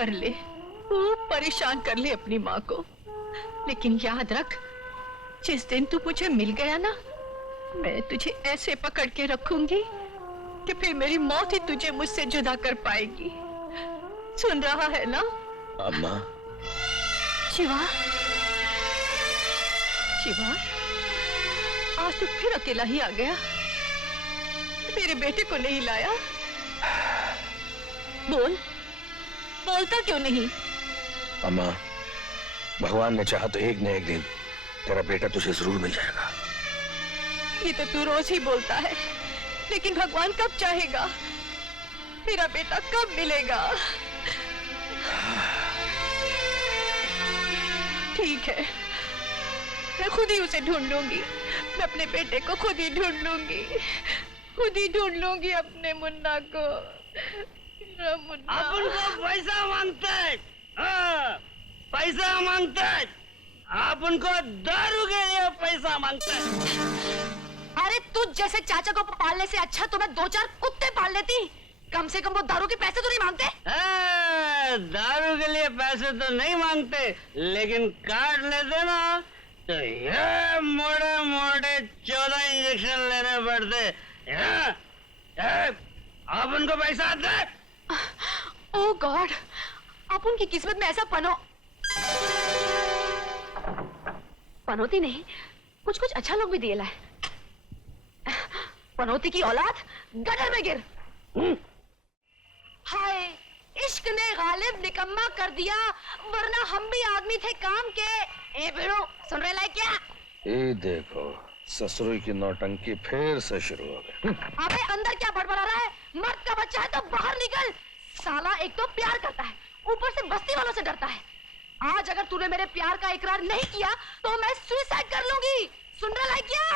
कर ले, खूब परेशान कर ले अपनी माँ को, लेकिन याद रख, जिस दिन तू मुझे मिल गया ना, मैं तुझे ऐसे पकड़ के रखूंगी कि फिर मेरी मौत ही तुझे मुझसे जुदा कर पाएगी। सुन रहा है ना? अम्मा। शिवा, शिवा, आज तू फिर अकेला ही आ गया, मेरे बेटे को नहीं लाया। बोल, बोलता क्यों नहीं? अम्मा, भगवान ने चाहा तो एक न एक दिन तेरा बेटा तुझे जरूर मिल जाएगा। ये तो तू रोज ही बोलता है, लेकिन भगवान कब चाहेगा? मेरा बेटा कब मिलेगा? ठीक है, मैं खुद ही उसे ढूंढ लूंगी। मैं अपने बेटे को खुद ही ढूंढ लूंगी, खुद ही ढूंढ लूंगी अपने मुन्ना को। मुन्ना। अपन को पैसा मांगते हैं, पैसा मांगते हैं, अपन को दारू के लिए पैसा मांगते हैं। अरे तू जैसे चाचा को पालने से अच्छा तो मैं 2-4 कुत्ते पाल लेती। कम से कम वो दारू के पैसे तो नहीं मांगते। दारू के लिए पैसे तो नहीं मांगते, लेकिन काट लेते ना तो ये मोटे मोटे 14 इंजेक्शन लेने पड़ते। आप उनको पैसा दे। ओह गॉड, आप उनकी किस्मत में ऐसा पनौती नहीं, कुछ कुछ अच्छा लोग भी दिए लाए। पनौती की औलाद गटर में गिर। हाय, इश्क ने गालिब निकम्मा कर दिया, वरना हम भी आदमी थे काम के। ए भिड़ो, सुन रहे लायक क्या? ये देखो, ससुर की नौटंकी फिर से शुरू हो गई। अबे अंदर क्या बड़बड़ा रहा है? मर्द का बच्चा है तो बाहर निकल। साला एक तो प्यार करता है, ऊपर से बस्ती वालों से डरता है। आज अगर तूने मेरे प्यार का इकरार नहीं किया तो मैं सुसाइड कर लूंगी। सुन रहा है क्या?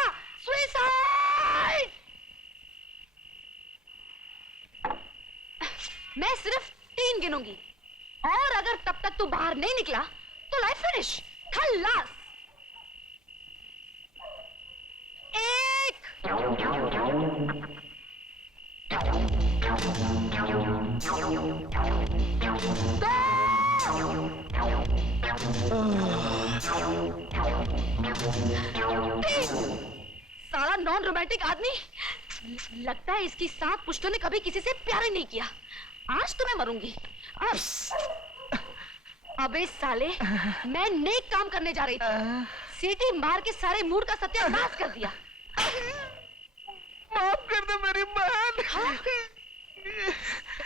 सुसाइड। मैं सिर्फ 3 गिनूंगी और अगर तब तक तू बाहर नहीं निकला तो लाइफ फिनिश, खल्लास। 1 साला नॉन रोमांटिक आदमी। लगता है इसकी 7 पुश्तों ने कभी किसी से प्यार ही नहीं किया। आज तो मैं मरूंगी। अबे साले, मैं नेक काम करने जा रही थी, सीटी मार के सारे मूड का सत्यानाश कर दिया। माफ कर दे मेरी बहन। हाँ?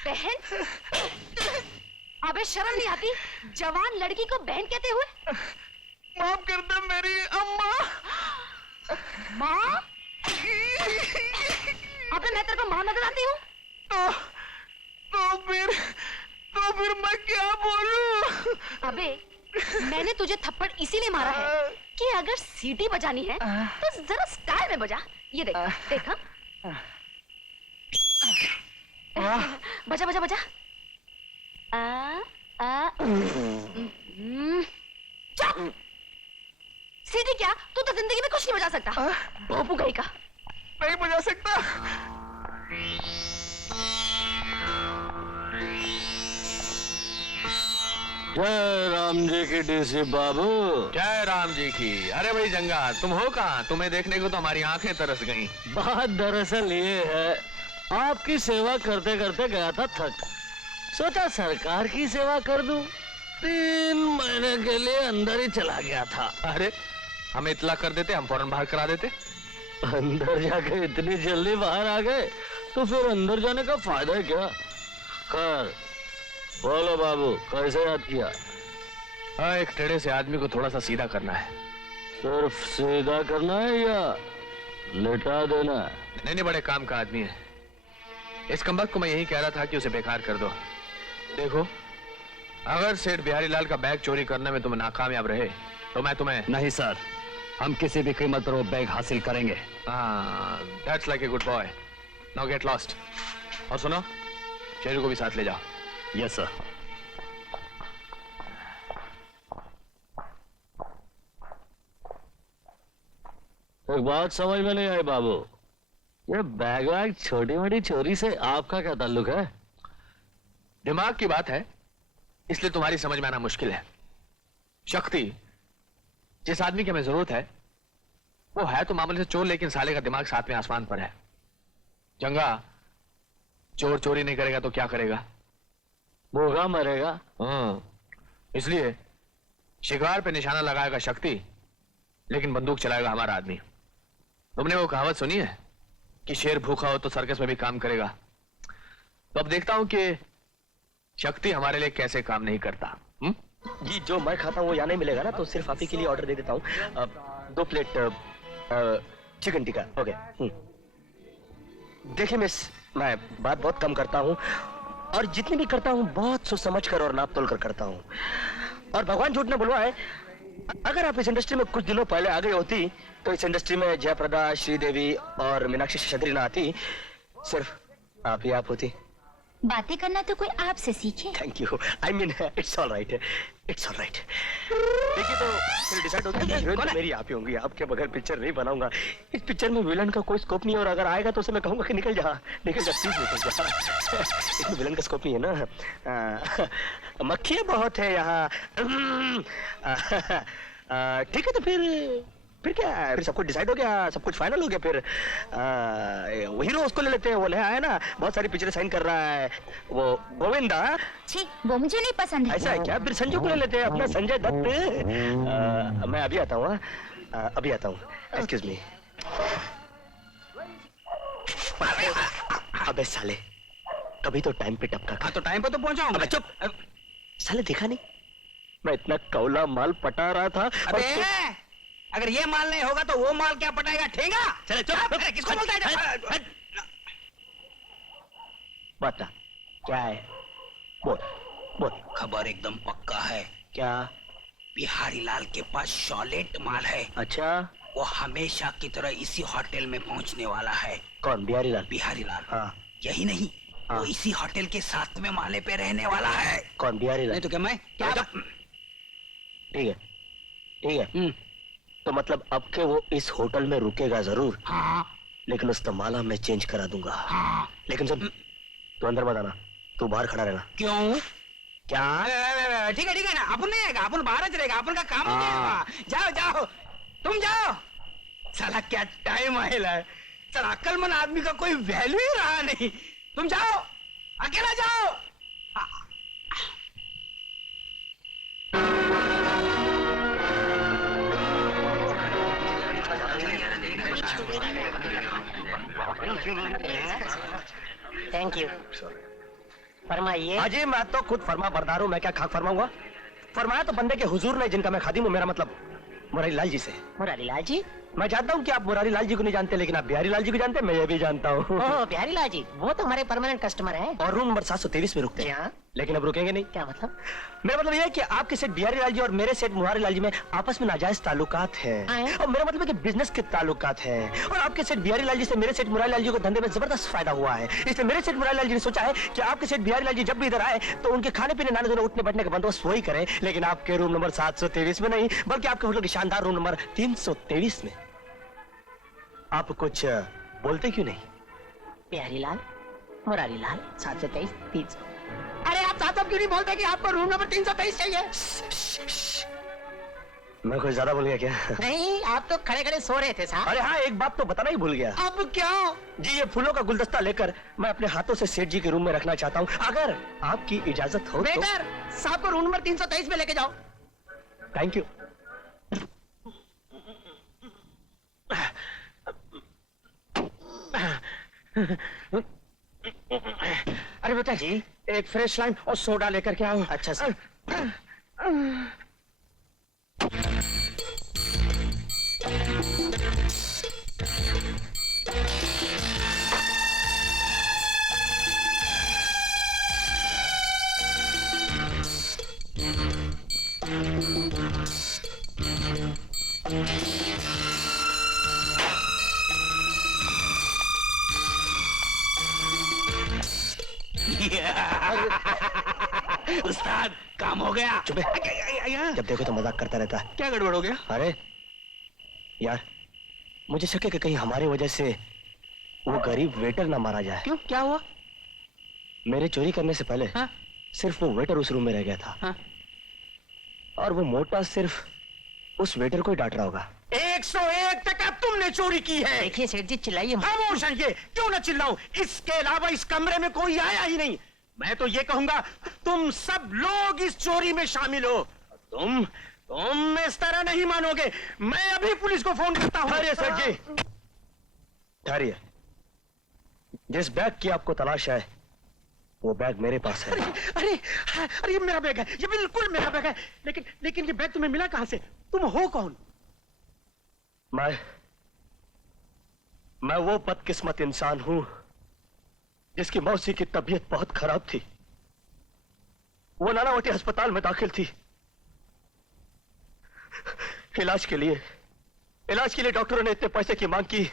बहन? अबे शर्म नहीं आती जवान लड़की को बहन कहते हुए? माफ कर दे मेरी अम्मा। माँ? अबे मैं तेरे को माँ नजर आती हूँ? तो फिर मैं क्या बोलूं? अबे मैंने तुझे थप्पड़ इसीलिए मारा है कि अगर सीटी बजानी है तो जरा स्टाइल में बजा। ये देख, देखा? बजा बजा बजा। चुप! सीटी क्या? तू तो जिंदगी में कुछ नहीं बजा सकता। भोपू गई का। नहीं बजा सकता। जय राम जी की डीसी बाबू। जय राम जी की। अरे भाई जंगा, तुम हो कहाँ? तुम्हें देखने को तो हमारी आंखें तरस गईं। बात दरअसल ये है, आपकी सेवा करते करते गया था थक, सोचा सरकार की सेवा कर दूं। 3 महीने के लिए अंदर ही चला गया था। अरे हमें इतला कर देते, हम फौरन बाहर करा देते। अंदर जाके इतनी जल्दी बाहर आ गए तो फिर अंदर जाने का फायदा है क्या? खैर बोलो बाबू, कैसे याद किया? हाँ, एक टेढ़े से आदमी को थोड़ा सा सीधा करना है। सिर्फ सीधा करना है या लेटा देना? नहीं नहीं, बड़े काम का आदमी है। इस कमबख्त को मैं यही कह रहा था कि उसे बेकार कर दो। देखो, अगर सेठ बिहारी लाल का बैग चोरी करने में तुम नाकामयाब रहे तो मैं तुम्हें... नहीं सर, हम किसी भी कीमत पर वो बैग हासिल करेंगे। हाँ, that's like a good boy. Now get lost. और सुनो, शेरू को भी साथ ले जाओ। Yes sir. एक बात समझ में नहीं आई बाबू, ये बैग वैग छोटी मोटी चोरी से आपका क्या ताल्लुक है? दिमाग की बात है, इसलिए तुम्हारी समझ में आना मुश्किल है। शक्ति, जिस आदमी की हमें जरूरत है वो है तो मामले से चोर, लेकिन साले का दिमाग सातवें आसमान पर है। जंगा, चोर चोरी नहीं करेगा तो क्या करेगा? भूखा मरेगा। इसलिए शिकार पे निशाना लगाएगा शक्ति, लेकिन बंदूक चलाएगा हमारा आदमी। तुमने वो कहावत सुनी है कि शेर भूखा हो तो सर्कस में भी काम करेगा? तो अब देखता हूं कि शक्ति हमारे लिए कैसे काम नहीं करता। जी, जो मैं खाता हूँ वो यहाँ नहीं मिलेगा ना, तो सिर्फ आप ही के लिए ऑर्डर दे देता हूँ। 2 प्लेट चिकन टिक्का। ओके। देखिए मिस, मैं बात बहुत कम करता हूँ और जितनी भी करता हूँ बहुत सोच समझ कर और नाप तोल कर करता हूँ। और भगवान झूठ न बुलवाए, अगर आप इस इंडस्ट्री में कुछ दिनों पहले आ गई होती तो इस इंडस्ट्री में जयप्रदा, श्रीदेवी और मीनाक्षी शेषाद्री ना आती, सिर्फ आप ही आप होती। बातें करना तो कोई आपसे सीखे। Thank you. I mean it's all right, it's all right. देखिए तो फिर डिसाइड हो गया कि हीरोइन तो मेरी आप ही होंगी। आपके बगैर पिक्चर नहीं बनाऊंगा। इस पिक्चर में विलन का कोई स्कोप नहीं है और अगर आएगा तो उसे मैं कहूंगा कि निकल जा प्लीज निकल जा। इसमें विलन का स्कोप नहीं है ना। मक्खियाँ बहुत है यहाँ। ठीक है तो फिर क्या है? फिर सब कुछ डिसाइड हो गया, सब कुछ फाइनल हो गया। फिर वो हीरो उसको ले लेते हैं। वो ले आया ना, बहुत सारी पिक्चरें साइन कर रहा है वो गोविंदा। छी, वो मुझे नहीं पसंद है। ऐसा है क्या? फिर संजू को ले लेते हैं, अपना संजय दत्त। मैं अभी आता हूँ, अभी आता हूँ। Excuse me. अबे साले, कभी तो टाइम पे टपका। तो टाइम पे तो पहुंचा हूँ। चुप साले, देखा नहीं मैं इतना कौला माल पटा रहा था। अगर ये माल नहीं होगा तो वो माल क्या पटाएगा? ठेंगा। चले चुप। किसको बोलता है? बता क्या है? बोल बोल। खबर एकदम पक्का है। क्या? बिहारी लाल के पास शॉलेट माल है। अच्छा, वो हमेशा की तरह इसी होटल में पहुंचने वाला है। कौन? बिहारी लाल? बिहारी लाल। हाँ। यही नहीं, वो इसी होटल के 7वें माले पे रहने वाला है। कौन? बिहारी लाल? नहीं तो क्या मैं क्या? ठीक है, ठीक है। तो मतलब अब के वो इस होटल में रुकेगा जरूर। हाँ। लेकिन उसका माला मैं चेंज करा दूंगा। हाँ। लेकिन सुन, तू अंदर मत आना, तू बाहर खड़ा रहना। क्यों? क्या? ठीक है ना, अपन नहीं आएगा, अपन बाहर रहेगा, अपन का काम हो जाएगा। जाओ जाओ, तुम जाओ। साला क्या टाइम आएला है। साला अक्लमंद आदमी का कोई वैल्यू ही रहा नहीं। तुम जाओ, अकेला जाओ। Thank you. फरमाइए। अजी मैं तो खुद फरमा बरदार हूँ, मैं क्या खाक फरमाऊंगा? फरमाया तो बंदे के हुजूर ने, जिनका मैं खादिम हूँ। मेरा मतलब मुरारी लाल जी से। मुरारी लाल जी? मैं जानता हूँ कि आप मुरारी लाल जी को नहीं जानते, लेकिन आप बिहारी लाल जी को जानते हैं। मैं ये भी जानता हूँ। ओह, बिहारी लाल जी, वो तो हमारे परमानेंट कस्टमर हैं। और रूम नंबर 723 में रुकते हैं। लेकिन अब रुकेंगे नहीं। क्या मतलब? मेरा मतलब ये है कि आपके सेठ बिहारी लाल जी और मेरे सेठ मुरारी लाल जी में आपस में नाजायज ताल्लुकात हैं। और मेरा मतलब है कि बिजनेस के ताल्लुकात हैं। और आपके सेठ बिहारी लाल जी से मेरे सेठ मुरारी लाल जी को धंधे में जबरदस्त फायदा हुआ है। इसलिए मेरे सेठ मुरारी लाल जी ने सोचा है कि आपके सेठ बिहारी लाल जी जब भी इधर आए तो उनके खाने पीने, नाने दोनों उठने बैठने का बंदोबस्त वही करें, लेकिन आपके रूम नंबर 723 में नहीं, बल्कि आपके होटल के शानदार रूम नंबर 323 में। आप कुछ बोलते क्यों नहीं? बिहारी लाल, मुरारी लाल, 723, 300। अरे आप साथ क्यों नहीं बोलते कि आपको रूम नंबर 323 चाहिए? मैं कुछ ज्यादा भूल गया क्या? नहीं, आप तो खड़े खड़े सो रहे थे साहब। अरे हाँ, एक बात तो बताना ही भूल गया। अब क्या? जी, ये फूलों का गुलदस्ता लेकर मैं अपने हाथों से सेठ जी के रूम में रखना चाहता हूँ, अगर आपकी इजाजत हो। बेटर, साहब को रूम नंबर 323 में लेके जाओ। Thank you. अरे बेटा जी, एक फ्रेश लाइम और सोडा लेकर के आओ। अच्छा सर। उस्ताद, काम हो गया। चुप है। जब देखो तो मजाक करता रहता है। क्या गड़बड़ हो गया? अरे यार, मुझे शक है कि कहीं हमारी वजह से वो गरीब वेटर ना मारा जाए। क्यों, क्या हुआ? मेरे चोरी करने से पहले सिर्फ वो वेटर उस रूम में रह गया था। हाँ? और वो मोटा सिर्फ उस वेटर को ही डांट रहा होगा। 101% तुमने चोरी की है। देखिए सेठ जी चिल्लाइए मत। खामोश रहिए, क्यों ना चिल्लाऊं? इसके अलावा इस कमरे में कोई आया ही नहीं। मैं तो ये कहूंगा तुम सब लोग इस चोरी में शामिल हो। तुम इस तरह नहीं मानोगे। मैं अभी पुलिस को फोन करता हूं। अरे सर जी, ठहरिए। जिस बैग की आपको तलाश है वो बैग मेरे पास है। अरे अरे ये मेरा बैग है, ये बिल्कुल मेरा बैग है। लेकिन ये बैग तुम्हें मिला कहां से? तुम हो कौन? मैं वो बदकिस्मत इंसान हूं जिसकी मौसी की तबीयत बहुत खराब थी। वो नानावटी अस्पताल में दाखिल थी। इलाज के लिए डॉक्टरों ने इतने पैसे की मांग की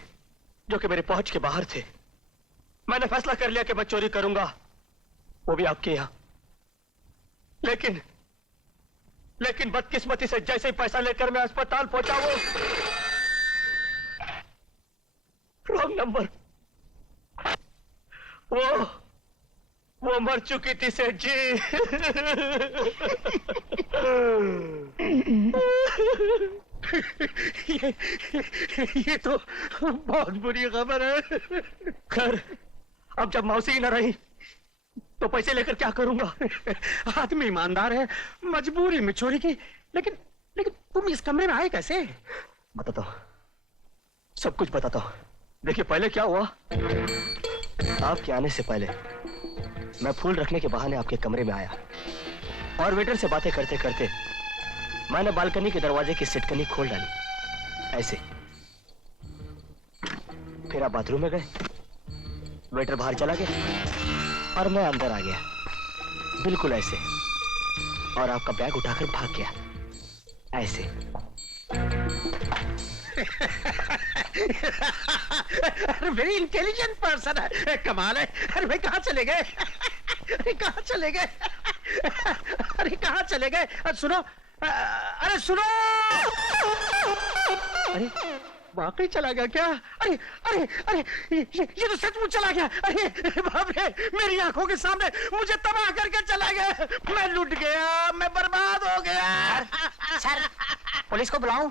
जो कि मेरे पहुंच के बाहर थे। मैंने फैसला कर लिया कि मैं चोरी करूंगा, वो भी आपके यहां। लेकिन बदकिस्मती से जैसे ही पैसा लेकर मैं अस्पताल पहुंचा, वो रॉन्ग नंबर। वो मर चुकी थी सेठ जी। ये तो बहुत बुरी खबर है। खैर, अब जब मौसी ही न रही तो पैसे लेकर क्या करूंगा? आदमी ईमानदार है, मजबूरी में चोरी की। लेकिन तुम इस कमरे में आए कैसे? बताता हूं, सब कुछ बताता हूं। देखिए, पहले क्या हुआ, आपके आने से पहले मैं फूल रखने के बहाने आपके कमरे में आया और वेटर से बातें करते करते मैंने बालकनी के दरवाजे की सिटकनी खोल डाली, ऐसे। फिर आप बाथरूम में गए, वेटर बाहर चला गया और मैं अंदर आ गया, बिल्कुल ऐसे। और आपका बैग उठाकर भाग गया, ऐसे। वेरी इंटेलिजेंट पर्सन है, कमाल है। अरे भाई कहाँ चले गए? अरे कहाँ चले गए? अरे कहाँ चले गए? सुनो, अरे सुनो! अरे वाकई चला गया क्या? अरे अरे अरे ये तो सचमुच चला गया। अरे बाप रे, मेरी आंखों के सामने मुझे तबाह करके चला गया। मैं लुट गया, मैं बर्बाद हो गया। सर, पुलिस को बुलाऊं?